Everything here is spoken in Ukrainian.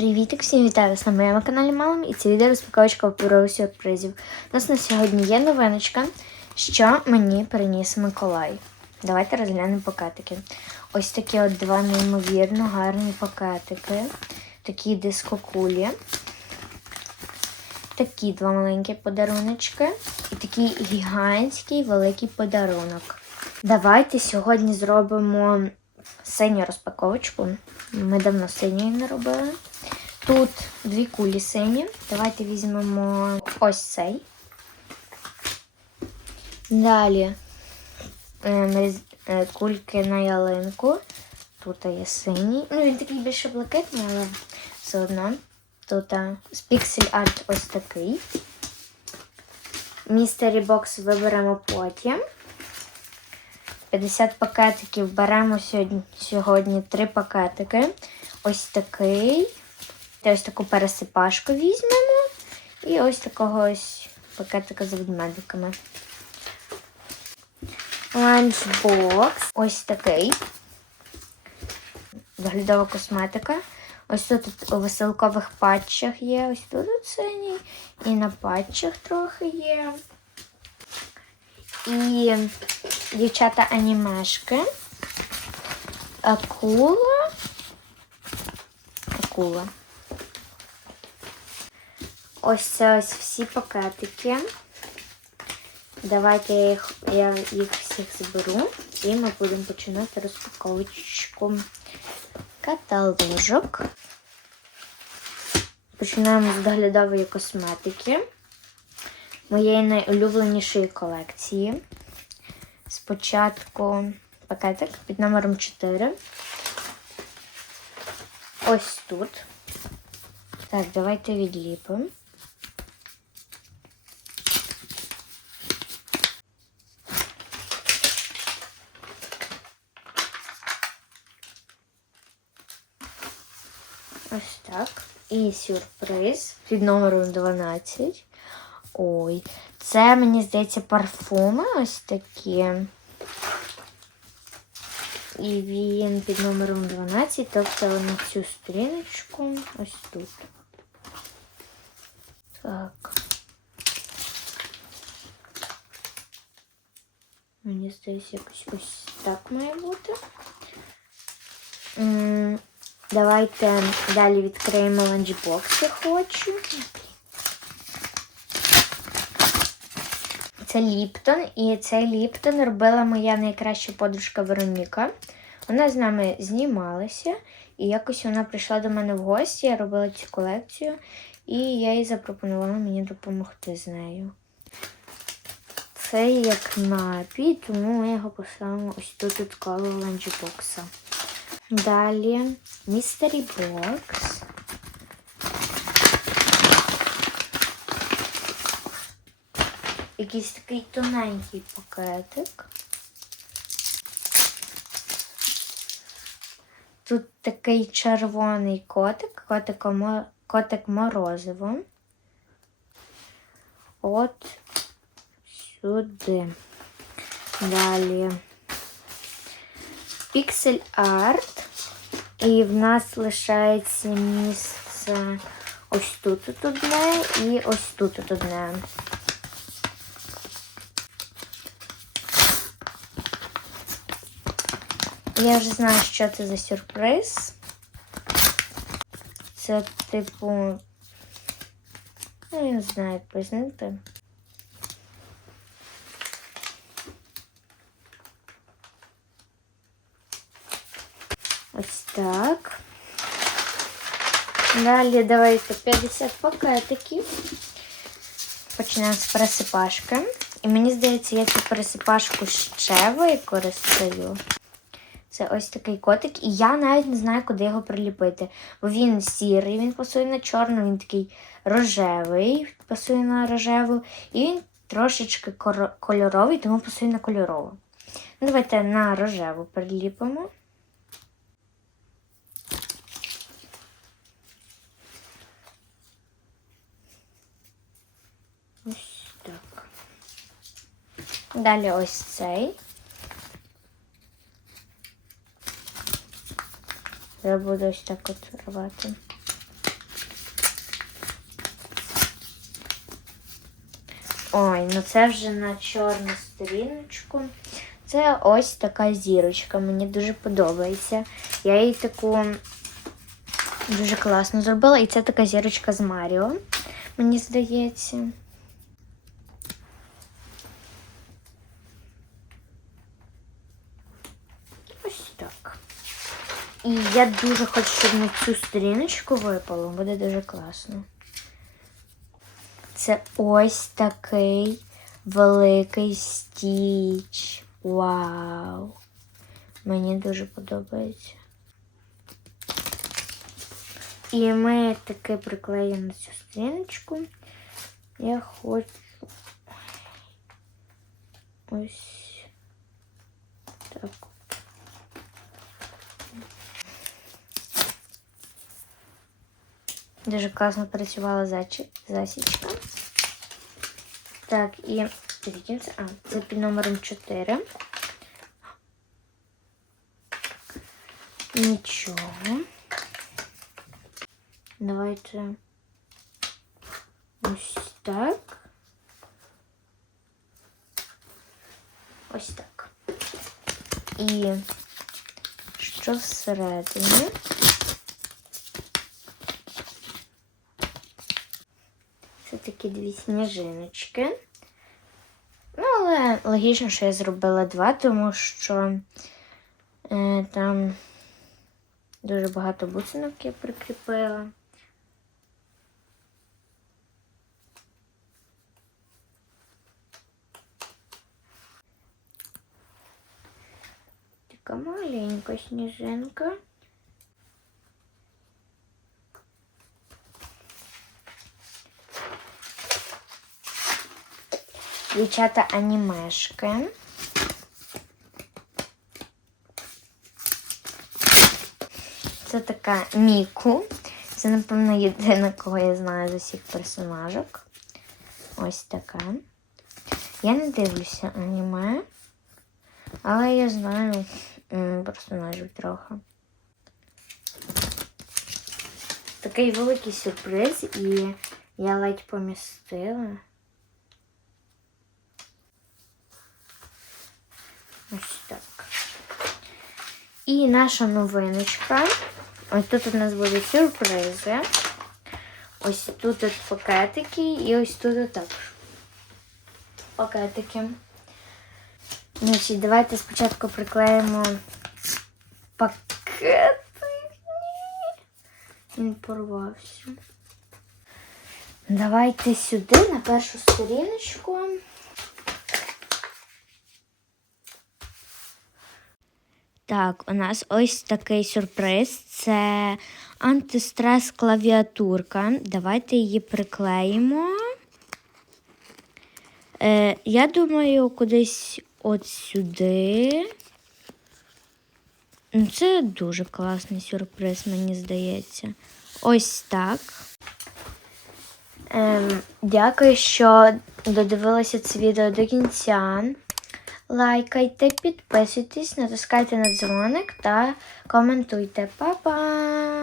Привіт, всім вітаю вас на моєму каналі Малим і це відео розпаковочка паперових сюрпризів. У нас на сьогодні є новиночка, що мені приніс Миколай. Давайте розглянемо пакетики. Ось такі от два неймовірно гарні пакетики. Такі дискокулі. Такі два маленькі подаруночки. І такий гігантський великий подарунок. Давайте сьогодні зробимо синю розпаковочку. Ми давно синьої не робили. Тут дві кулі сині. Давайте візьмемо ось цей. Далі е, е, кульки на ялинку. Тут є синій. Ну, він такий більше блакитний, але все одно. Тут з піксель арт ось такий. Містері бокс виберемо потім. 50 пакетиків беремо сьогодні, сьогодні 3 пакетики. Ось такий. Ось таку пересипашку візьмемо. І ось такого ось пакетика з ведмедиками. Ланчбокс. Ось такий. Доглядова косметика. Ось тут у веселкових патчах є. Ось тут синій. І на патчах трохи є. І дівчата анімешки. Акула. Акула. Ось це ось всі пакетики. Давайте я їх, я їх всіх зберу і ми будемо починати розпаковочку каталожок. Починаємо з доглядової косметики моєї найулюбленішої колекції. Спочатку пакетик під номером 4. Ось тут. Так, давайте відліпимо. Ось так. І сюрприз під номером 12. Ой, це, мені здається, парфуми ось такі. І він під номером 12, тобто на цю сторіночку ось тут. Так. Мені здається, якось ось так має бути. Давайте далі відкриємо ланчбокс, я хочу. Це Ліптон, і цей Ліптон робила моя найкраща подружка Вероніка. Вона з нами знімалася, і якось вона прийшла до мене в гості, я робила цю колекцію, і я їй запропонувала мені допомогти з нею. Це як напій, тому ми його поставимо ось тут від коло ланчбокса. Далі Mystery Box. Якийсь такий тоненький пакетик. Тут такий червоний котик, котик, котик морозиво. От сюди. Далі Pixel Art. І в нас лишається місце ось тут одне і ось тут одне. Я вже знаю, що це за сюрприз. Це, типу, ну, я не знаю, як пояснити. Ось так. Далі давайте 50 пакетиків. Почнемо з пересипашки. І мені здається, я цю пересипашку ще використаю. Це ось такий котик, і я навіть не знаю, куди його приліпити. Бо він сірий, він пасує на чорну, він такий рожевий, пасує на рожеву, і він трошечки кольоровий, тому пасує на кольорову. Ну, Давайте на рожеву приліпимо. Ось так. Далі ось цей. Я буду ось так от рвати. Ой, ну це вже на чорну сторіночку. Це ось така зірочка. Мені дуже подобається. Я її таку дуже класно зробила. І це така зірочка з Маріо, мені здається. І я дуже хочу, щоб на цю сторіночку випало. Буде дуже класно. Це ось такий великий стіч. Вау! Мені дуже подобається. І ми таки приклеїмо цю сторіночку. Я хочу ось так. Дуже класно працювала зачі- засічка. Так, і звідки це? А, це під номером 4. Нічого. Давайте ось так. Ось так. І що всередині? Такі дві сніжиночки. Ну, але логічно, що я зробила два, тому що е, там дуже багато бусинок я прикріпила. Така маленька сніжинка. Дівчата анімешки. Це така Міку. Це, напевно, єдина, кого я знаю з усіх персонажок. Ось така. Я не дивлюся аніме, але я знаю персонажів трохи. Такий великий сюрприз, і я ледь помістила. Ось так. І наша новиночка. Ось тут у нас будуть сюрпризи. Ось тут от пакетики і ось тут от також пакетики. Значить, давайте спочатку приклеїмо пакетик. Він порвався. Давайте сюди на першу сторіночку. Так, у нас ось такий сюрприз. Це антистрес клавіатурка. Давайте її приклеїмо. Е, я думаю, кудись от сюди. Ну, Це дуже класний сюрприз, мені здається. Ось так. Ем, дякую, що додивилися це відео до кінця. Лайкайте, підписуйтесь, натискайте на дзвоник та коментуйте. Па-па!